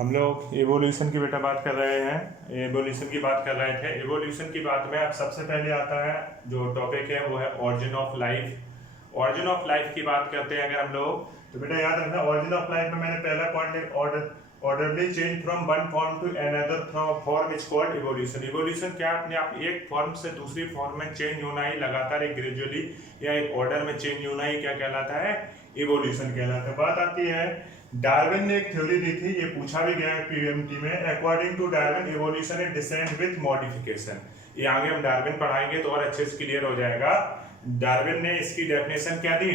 हम लोग एवोल्यूशन की बेटा बात कर रहे हैं, एवोल्यूशन की बात कर रहे थे। एवोल्यूशन की बात में अब सबसे पहले आता है जो टॉपिक है वो है origin of life. Origin of life की बात करते हैं अगर हम लोग, तो बेटा याद रखना ऑरिजिन ऑफ लाइफ में मैंने पहला point orderly change from one form to another form is called evolution. Evolution क्या अपने आप एक फॉर्म से दूसरी फॉर्म में चेंज होना ही, लगातार एक ग्रेजुअली या एक ऑर्डर में चेंज होना ही क्या कहलाता है, इवोल्यूशन कहलाता है। बात आती है डार्विन ने एक थ्योरी दी थी, ये पूछा भी गया है पीएमटी में। According to Darwin evolution is descent with modification. ये आगे हम डार्विन पढ़ाएंगे तो और अच्छे से क्लियर हो जाएगा। डार्विन ने इसकी डेफिनेशन क्या दी,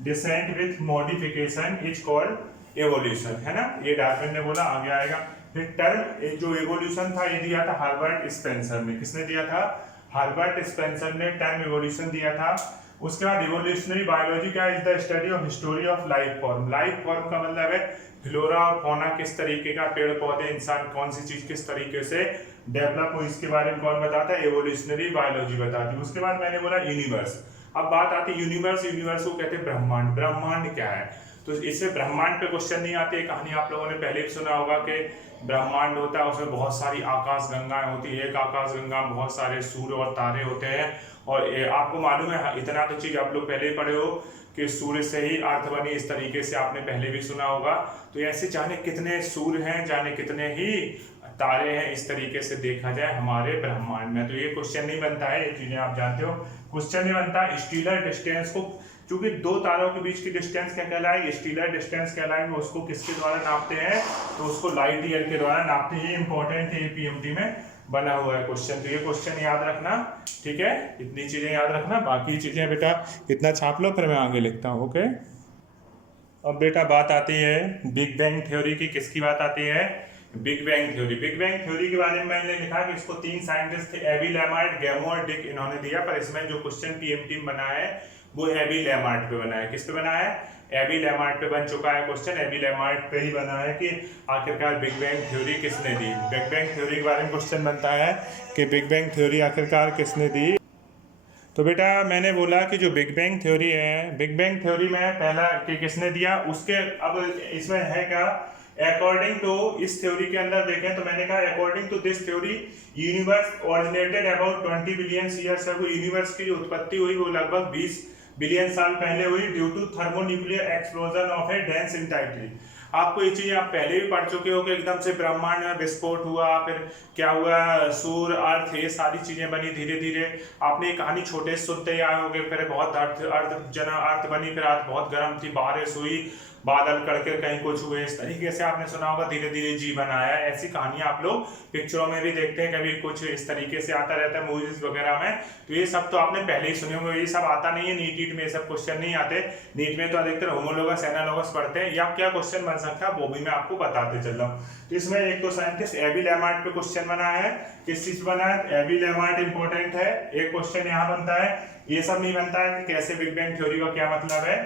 descent with modification is called evolution, है ना। ये डार्विन ने बोला, आगे आएगा। फिर टर्म जो एवोल्यूशन था ये दिया था हर्बर्ट स्पेंसर ने। किसने दिया था, हर्बर्ट स्पेंसर ने टर्म एवोल्यूशन दिया था। उसके बाद इवोल्यूशनरी बायोलॉजी क्या, is the study of history of life form. Life form का मतलब है फ्लोरा और फौना किस तरीके का, पेड़ पौधे इंसान कौन सी चीज किस तरीके से डेवलप हो, इसके बारे में कौन बताता है, एवोल्यूशनरी बायोलॉजी बताती है। उसके बाद मैंने बोला यूनिवर्स। अब बात आती है यूनिवर्स। यूनिवर्स को कहते हैं ब्रह्मांड। ब्रह्मांड क्या है, तो इससे ब्रह्मांड पे क्वेश्चन नहीं आते। कहानी आप लोगों ने पहले भी सुना होगा कि ब्रह्मांड होता है, उसमें बहुत सारी आकाश गंगाएं होती है। एक आकाश गंगा में बहुत सारे सूर्य और तारे होते हैं। और आपको मालूम है, इतना तो चीज आप लोग पहले ही पढ़े हो कि सूर्य से ही अर्थ बनी, इस तरीके से आपने पहले भी सुना होगा। तो ऐसे जाने कितने सूर्य हैं, जाने कितने ही तारे हैं, इस तरीके से देखा जाए हमारे ब्रह्मांड में। तो ये क्वेश्चन नहीं बनता है, ये चीजें आप जानते हो। क्वेश्चन नहीं बनता स्टीलर डिस्टेंस को, क्योंकि दो तारों के बीच की डिस्टेंस क्या कहलाएगी, स्टीलर डिस्टेंस कहलाएगी। उसको किसके द्वारा नापते हैं, तो उसको लाइट ईयर के द्वारा नापते हैं। ये इंपॉर्टेंट है, ये पीएमटी में बना हुआ है क्वेश्चन। तो ये क्वेश्चन याद रखना, ठीक है। इतनी चीजें याद रखना, बाकी चीजें बेटा इतना छाप लो, फिर मैं आगे लिखता हूँ, ओके। अब बेटा बात आती है बिग बैंग थ्योरी की। किसकी बात आती है, big bang theory. Big bang theory के बारे में मैंने लिखा कि इसको तीन साइंटिस्ट थे, एबी लैमार्ट, गैमो और डिक, इन्होंने दिया। पर इसमें जो क्वेश्चन पीएमटी में बना है वो एबी लैमार्ट पे बना है। किस पे बना है, एबी लैमार्ट पे बन चुका है क्वेश्चन। एबी लैमार्ट पे ही बना है कि आखिरकार बिग बैंग थ्योरी किसने दी। बिग बैंग थ्योरी के बारे में क्वेश्चन बनता है कि बिग बैंग थ्योरी आखिरकार किसने दी। तो बेटा मैंने बोला कि जो बिग बैंग थ्योरी है, बिग बैंग थ्योरी में पहला कि किसने दिया, उसके अब इसमें है क्या, अकॉर्डिंग टू इस थ्योरी के अंदर देखें तो मैंने कहा according to this theory universe originated about 20 billion years ago. Universe की जो उत्पत्ति हुई वो लगभग 20 बिलियन साल पहले हुई, due to thermonuclear explosion of a dense entity. आपको ये चीजें आप पहले भी पढ़ चुके हो कि एकदम से ब्रह्मांड में विस्फोट हुआ, फिर क्या हुआ, सूर्य अर्थ, ये सारी चीजें बनी धीरे धीरे। आपने ये कहानी छोटे से सुनते ही आए होंगे। फिर बहुत अर्थ बनी, फिर अर्थ बहुत गर्म थी, बारिश हुई, बादल कड़के कहीं कुछ हुए, इस तरीके से आपने सुना होगा धीरे धीरे जीवन आया। ऐसी कहानियां आप लोग पिक्चरों में भी देखते हैं, कभी कुछ इस तरीके से आता रहता है मूवीज वगैरह में। तो ये सब तो आपने पहले ही सुने होंगे, ये सब आता नहीं है नीट में, ये सब क्वेश्चन नहीं आते नीट में। तो अधिकतर होमोलोगस एनालोगस पढ़ते हैं, या क्या क्वेश्चन बन सकता है वो भी मैं आपको बताते चल रहा हूँ। तो इसमें एक तो साइंटिस्ट एबी लैमार्ट पे क्वेश्चन बना है। किस चीज बना है, एबी लैमार्ट इंपॉर्टेंट है। एक क्वेश्चन यहाँ बनता है, ये सब नहीं बनता है कि कैसे बिग बैंग थ्योरी का क्या मतलब है।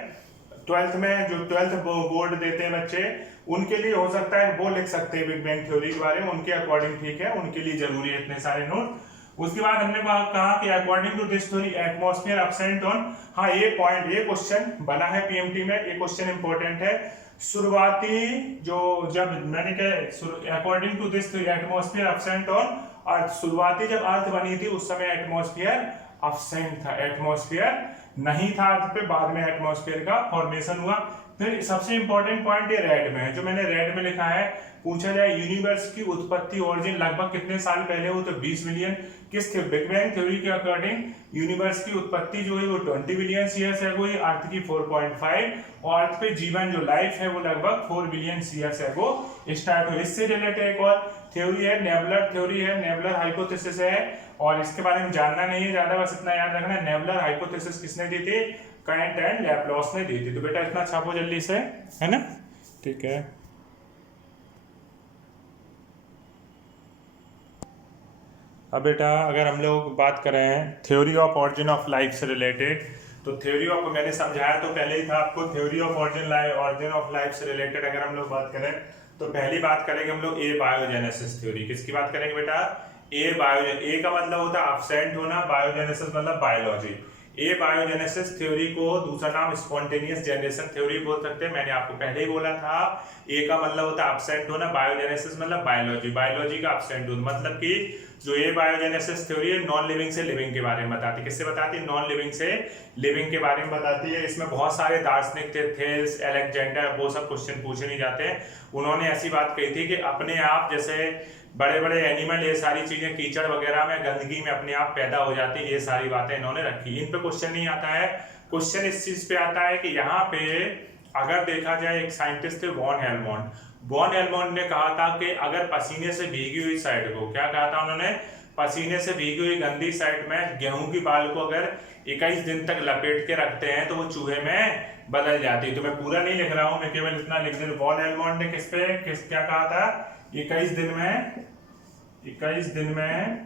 12th में जो 12th बोर्ड देते हैं बच्चे, उनके लिए हो सकता है वो लिख सकते हैं बिग बैंग थ्योरी के बारे में, उनके अकॉर्डिंग ठीक है, उनके लिए जरूरी है इतने सारे नोट। उसके बाद हमने कहा कि according to this theory atmosphere absent on, हाँ ये पॉइंट, ये क्वेश्चन बना है पीएमटी में, ये क्वेश्चन इंपॉर्टेंट है। शुरुआती जो जब मैंने कहा according to this atmosphere absent on earth, शुरुआती जब अर्थ बनी थी उस समय एटमॉस्फेयर अपसेंट था, एटमॉस्फेयर नहीं था अर्थ पे, बाद में एटमॉस्फेयर का फॉर्मेशन हुआ। फिर सबसे इंपॉर्टेंट पॉइंट ये रेड में है, जो मैंने रेड में लिखा है, पूछा जाए यूनिवर्स की उत्पत्ति ओरिजिन लगभग कितने साल पहले हो, तो 20 मिलियन। किस बिग बैंग थ्योरी के अकॉर्डिंग यूनिवर्स की उत्पत्ति जो है वो 20 बिलियन ईयर्स एगो, अर्थ की 4.5, और अर्थ पे जीवन जो लाइफ है वो लगभग 4 बिलियन ईयर्स एगो स्टार्ट हुई। इससे रिलेटेड एक और थ्योरी है, नेबुलर थ्योरी है, नेबुलर हाइपोथेसिस है, और इसके बारे में जानना नहीं है ज्यादा, बस इतना याद रखना, नेबुलर हाइपोथेसिस किसने दी थी, काइंट एंड लैप्लास ने दी थी। तो बेटा इतना छापो जल्दी से, है ना, ठीक है। अब बेटा अगर हम लोग बात करें theory of origin of life से रिलेटेड, तो थ्योरी ऑफ, मैंने समझाया तो पहले ही था आपको, theory of origin of life से रिलेटेड अगर हम लोग बात करें तो पहली बात करेंगे हम लोग ए बायोजेनेसिस थ्योरी। किसकी बात करेंगे बेटा, ए का मतलब होता है अपसेंट होना, बायोजेनेसिस मतलब बायोलॉजी। ए बायोजेनेसिस थ्योरी को दूसरा नाम स्पॉन्टेनियस जनरेशन थ्योरी बोल सकते हैं। मैंने आपको पहले ही बोला था, ए का मतलब होता है एब्सेंट होना, बायोजेनेसिस मतलब बायोलॉजी, बायोलॉजी का एब्सेंट होना, मतलब कि जो ए बायोजेनेसिस थ्योरी है नॉन लिविंग से लिविंग के बारे में बताती है। किससे बताती है? नॉन लिविंग से लिविंग के बारे में बताती है। इसमें बहुत सारे दार्शनिक थे, थेल्स, अलेक्जेंडर, वो सब क्वेश्चन पूछे नहीं जाते हैं। उन्होंने ऐसी बात कही थी कि अपने आप जैसे बड़े बड़े एनिमल, ये सारी चीजें कीचड़ वगैरह में, गंदगी में अपने आप पैदा हो जाती है, ये सारी बातें इन्होंने रखी। इन पे क्वेश्चन नहीं आता है। क्वेश्चन इस चीज पे आता है कि यहाँ पे अगर देखा जाए, एक साइंटिस्ट थे वॉन हेलमोंट। वॉन हेलमोंट ने कहा था कि अगर पसीने से भीगी हुई साइड को, क्या कहा था उन्होंने? पसीने से भीगी हुई गंदी साइड में गेहूं की बाल को अगर 21 दिन तक लपेट के रखते हैं तो वो चूहे में बदल जाती है। तो मैं पूरा नहीं लिख रहा हूं, मैं केवल इतना लिख दे। वॉन हेलमोंट ने क्या कहा था? 21 दिन में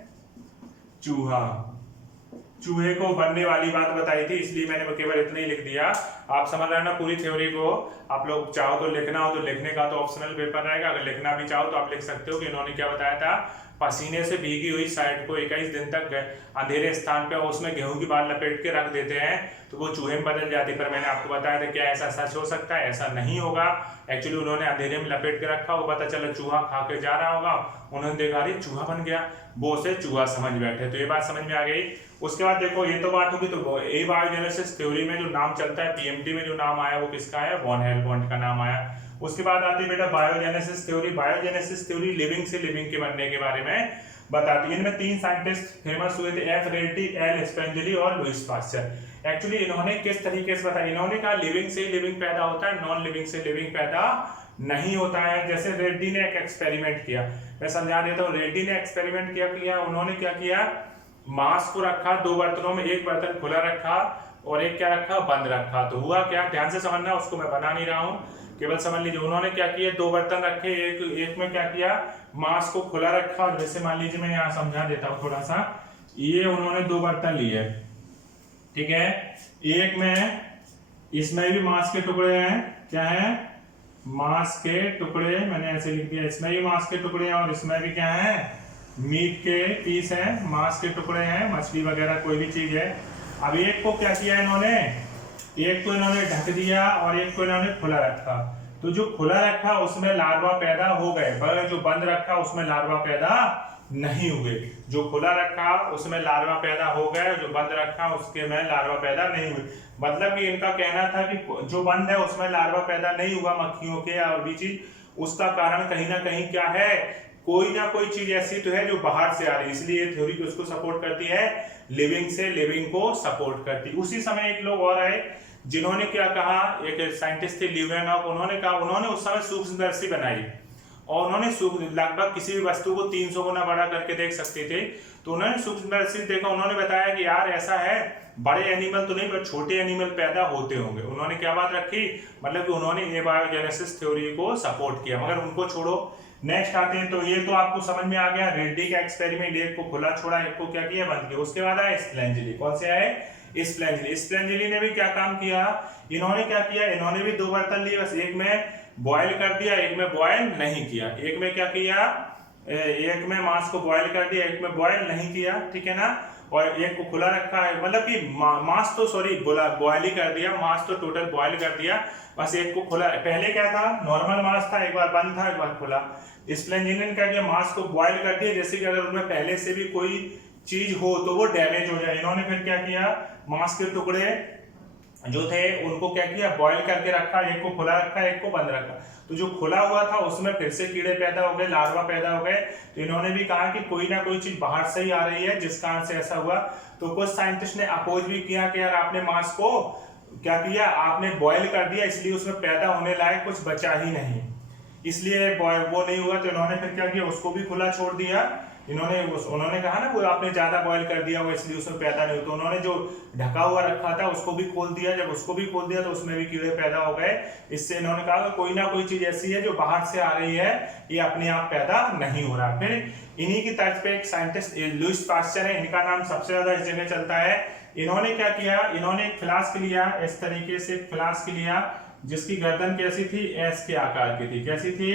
चूहे को बनने वाली बात बताई थी, इसलिए मैंने केवल इतना ही लिख दिया। आप समझ रहे हैं ना पूरी थ्योरी को? आप लोग चाहो तो लिखना हो तो लिखने का तो ऑप्शनल पेपर रहेगा, अगर लिखना भी चाहो तो आप लिख सकते हो कि इन्होंने क्या बताया था। पसीने से भीगी हुई साइड को 21 दिन तक अंधेरे स्थान पे उसमें गेहूं की बाल लपेट के रख देते हैं तो वो चूहे में बदल जाती है। पर मैंने आपको बताया था क्या ऐसा सच हो सकता है? ऐसा नहीं होगा। एक्चुअली उन्होंने अंधेरे में लपेट के रखा, वो पता चला चूहा खा के जा रहा होगा, उन्होंने देखा रही चूहा बन गया, वो से चूहा समझ बैठे। तो ये बात समझ में आ गई। उसके बाद देखो, ये तो बात होगी। तो ए बायोजेनेसिस थ्योरी में जो नाम चलता है, पीएमटी में जो नाम आया वो किसका है? वॉन हेलमोंट का नाम आया। उसके बाद आती है बेटा biogenesis theory. Biogenesis theory living से लिविंग के बनने के बारे में बताती है। इनमें 3 साइंटिस्ट फेमस हुए थे, एफ रेड्डी, एल स्पेंजली और लुइस पास्चर। एक्चुअली इन्होंने किस तरीके से बताया? इन्होंने कहा लिविंग से लिविंग पैदा होता है, नॉन लिविंग से लिविंग पैदा नहीं होता है। जैसे रेड्डी ने एक एक्सपेरिमेंट किया, मैं समझा देता हूँ। रेड्डी ने एक्सपेरिमेंट किया, उन्होंने क्या किया? मांस को रखा 2 बर्तनों में, एक बर्तन खुला रखा और एक क्या रखा? बंद रखा। तो हुआ क्या? ध्यान से समझना, उसको मैं बना नहीं रहा हूँ, केवल समझ लीजिए। उन्होंने क्या किया? 2 बर्तन रखे, एक में क्या किया? मांस को खुला रखा। और जैसे मान लीजिए, मैं यहाँ समझा देता हूँ थोड़ा सा। ये उन्होंने 2 बर्तन लिए, ठीक है। एक में, इसमें भी मांस के टुकड़े हैं, क्या है? मांस के टुकड़े, मैंने ऐसे लिख दिया। इसमें भी मांस के टुकड़े हैं और इसमें भी क्या है? मीट के पीस हैं, मांस के टुकड़े हैं, मछली वगैरह कोई भी चीज है। अब एक को क्या किया इन्होंने? एक को इन्होंने ढक दिया और एक को इन्होंने खुला रखा। तो जो खुला रखा उसमें लार्वा पैदा हो गए, पर जो बंद रखा उसमें लार्वा पैदा नहीं हुए। जो खुला रखा उसमें लार्वा पैदा हो गए, जो बंद रखा उसके में लार्वा पैदा नहीं हुए। मतलब कि इनका कहना था कि जो बंद है उसमें लार्वा पैदा नहीं हुआ मक्खियों के और भी चीज, उसका कारण कहीं ना कहीं क्या है? कोई ना कोई चीज ऐसी तो है जो बाहर से आ रही है। इसलिए ये थ्योरी उसको सपोर्ट करती है, लिविंग से लिविंग को सपोर्ट करती है। उसी समय एक लोग और आए जिन्होंने क्या कहा, एक साइंटिस्ट थे ल्यूवेनॉक। उन्होंने उस समय सूक्ष्मदर्शी बनाई और उन्होंने लगभग किसी भी वस्तु को 300 गुना बड़ा करके देख सकते थे। तो उन्होंने सूक्ष्मदर्शी देखा, उन्होंने बताया कि यार ऐसा है, बड़े एनिमल तो नहीं पर छोटे एनिमल पैदा होते होंगे। उन्होंने क्या बात रखी? मतलब कि उन्होंने ये बायोजेनेसिस थ्योरी को सपोर्ट किया। मगर उनको छोड़ो, नेक्स्ट आते हैं। तो ये तो आपको समझ में आ गया, रेड्डी का एक्सपेरिमेंट, एक को खुला छोड़ा, एक को क्या किया? बंद किया। उसके बाद आए स्प्लेंजली। कौन से आए? स्प्लेंजली ने भी क्या काम किया? इन्होंने क्या किया? इन्होंने भी 2 बर्तन लिए, बस एक में बॉयल कर दिया, एक में बॉयल नहीं किया। एक में क्या किया? एक में मांस को बॉयल कर दिया, एक में बॉयल नहीं किया, ठीक है ना। और एक को खुला रखा है, मतलब कि मांस तो बॉयल ही कर दिया, मांस तो टोटल बॉयल कर दिया, बस एक को खुला। पहले क्या था? नॉर्मल मांस था, एक बार बंद था, एक बार खुला। स्प्लेंजली ने क्या किया? मांस को बॉयल कर दिया, जैसे कि अगर उनमें पहले से भी कोई चीज हो तो वो डैमेज हो जाए। इन्होंने फिर क्या किया? मांस के टुकड़े जो थे उनको क्या किया? बॉयल करके रखा, एक को खुला रखा, एक को बंद रखा। तो जो खुला हुआ था उसमें फिर से कीड़े पैदा हो गए, लार्वा पैदा हो गए। तो इन्होंने भी कहा कि कोई ना कोई चीज बाहर से ही आ रही है जिस कारण से ऐसा हुआ। तो कुछ साइंटिस्ट ने अपोज भी किया कि यार आपने मांस को क्या किया? आपने बॉयल कर दिया, इसलिए उसमें पैदा होने लायक कुछ बचा ही नहीं, इसलिए वो नहीं हुआ। तो इन्होंने फिर क्या किया? उसको भी खुला छोड़ दिया। उन्होंने कहा ना वो आपने ज्यादा बॉयल कर दिया हुआ इसलिए उसमें पैदा नहीं हुआ। तो उन्होंने जो ढका हुआ रखा था उसको भी खोल दिया। जब उसको भी खोल दिया तो उसमें भी कीड़े पैदा हो गए। इससे इन्होंने कहा कि कोई ना कोई चीज ऐसी है जो बाहर से आ रही है, ये अपने आप पैदा नहीं हो रहा। फिर इन्हीं की तर्ज पे एक साइंटिस्ट लुइस पास्चर है, इनका नाम सबसे ज्यादा इस जगह चलता है। इन्होंने क्या किया? इन्होंने एक फ्लास्क लिया, इस तरीके से एक फ्लास्क लिया जिसकी गर्दन कैसी थी? एस के आकार की थी। कैसी थी?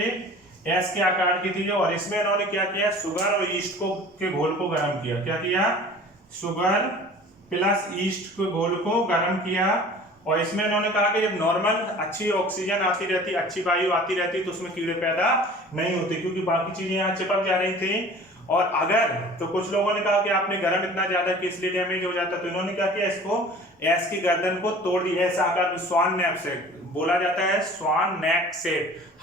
एस के आकार की थी। और इसमें इन्होंने क्या किया? शुगर और ईस्ट को के घोल को गर्म किया। क्या किया? शुगर प्लस ईस्ट को घोल को गर्म किया, और इसमें इन्होंने कहा कि जब नॉर्मल अच्छी ऑक्सीजन आती रहती, अच्छी वायु आती रहती, तो उसमें कीड़े पैदा नहीं होते, क्योंकि बाकी चीजें यहाँ चिपक जा रही थी। और अगर तो कुछ लोगों ने कहा कि आपने गर्म इतना ज्यादा कि इसलिए डैमेज हो जाता, तो इन्होंने क्या किया, इसको एस की गर्दन को तोड़ दिया, ऐसा आकार स्वान नेक से बोला जाता है, स्वान नेक से,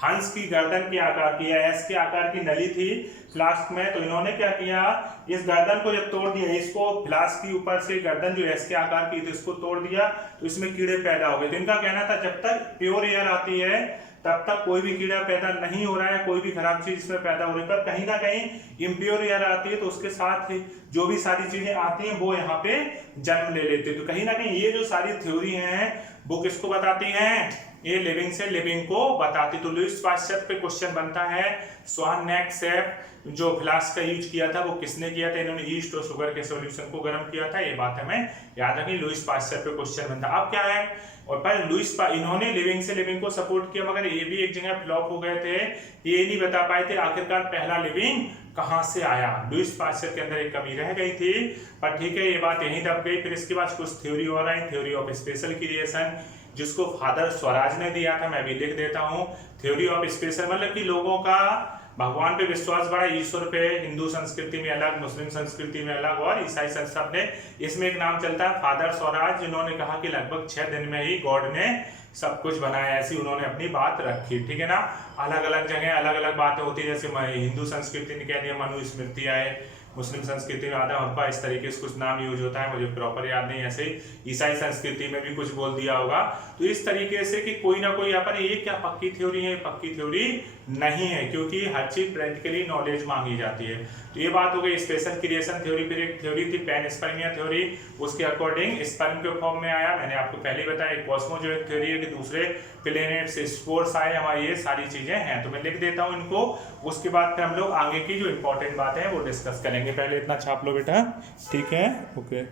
हंस की गर्दन के आकार की, एस के आकार की नली थी फ्लास्क में, तो इन्होंने क्या किया, इस गर्दन को जब तोड़ दिया, इसको फ्लास्क के ऊपर से गर्दन जो एस के आकार की थी इसको तोड़ दिया, तो इसमें कीड़े पैदा हो गए। तो इनका कहना था जब तक प्योर एयर आती है तब तक कोई भी कीड़ा पैदा नहीं हो रहा है, कोई भी खराब चीज इसमें पैदा हो रही है, पर कहीं ना कहीं इम्प्योर एयर आती है तो उसके साथ जो भी सारी चीजें आती हैं वो यहाँ पे जन्म ले लेती है। तो कहीं ना कहीं ये जो सारी थ्योरी हैं वो किसको बताती हैं, ये लिविंग से लिविंग को बताती। तो लुईस पाश्चर पे क्वेश्चन बनता है, स्वान नेक सेप जो फ्लास्क का यूज किया था वो किसने किया था, इन्होंने ईस्ट और शुगर के सॉल्यूशन को गर्म किया था, ये बात हमें याद रखनी। लुईस पाश्चर पे क्वेश्चन बनता है। अब क्या है, और पर इन्होंने लिविंग से लिविंग को सपोर्ट किया, मगर ये भी एक जगह फ्लॉप हो गए थे, ये नहीं बता पाए थे आखिरकार पहला लिविंग कहां से आया। लुईस पाश्चर के अंदर एक कमी रह गई थी, पर ठीक है ये बात यहीं दब गई। फिर इसके बाद कुछ थ्योरी और आई, थ्योरी ऑफ स्पेशल क्रिएशन, जिसको फादर स्वराज ने दिया था, मैं भी लिख देता हूँ। थ्योरी ऑफ स्पेशल मतलब कि लोगों का भगवान पे विश्वास बढ़ा, ईश्वर पे, हिंदू संस्कृति में अलग, मुस्लिम संस्कृति में अलग, और ईसाई संस्कृति ने, इसमें एक नाम चलता है फादर स्वराज, जिन्होंने कहा कि लगभग 6 दिन में ही गॉड ने सब कुछ बनाया, ऐसी उन्होंने अपनी बात रखी, ठीक है ना। अलग अलग जगह अलग अलग बातें होती है, जैसे हिंदू संस्कृति ने कह दिया मनुस्मृति आए, मुस्लिम संस्कृति में आदम हव्वा, इस तरीके से कुछ नाम यूज होता है, मुझे प्रॉपर याद नहीं। ऐसे ईसाई संस्कृति में भी कुछ बोल दिया होगा। तो इस तरीके से कि कोई ना कोई यहाँ पर, ये क्या पक्की थ्योरी है, पक्की थ्योरी नहीं है, क्योंकि हर चीज प्रैक्टिकली नॉलेज मांगी जाती है। तो ये बात हो गई स्पेशल क्रिएशन थ्योरी। फिर एक थ्योरी थी पैनस्पर्मिया थ्योरी, उसके अकॉर्डिंग स्पर्म के फॉर्म में आया, मैंने आपको पहले बताया। एक कॉस्मोजोइक थ्योरी है कि दूसरे प्लेनेट से स्पोर्स आए हमारी, ये सारी चीजें हैं। तो मैं लिख देता हूँ इनको, उसके बाद फिर हम लोग आगे की जो इंपॉर्टेंट बातें हैं वो डिस्कस करेंगे। पहले इतना छाप लो बेटा, ठीक है, ओके।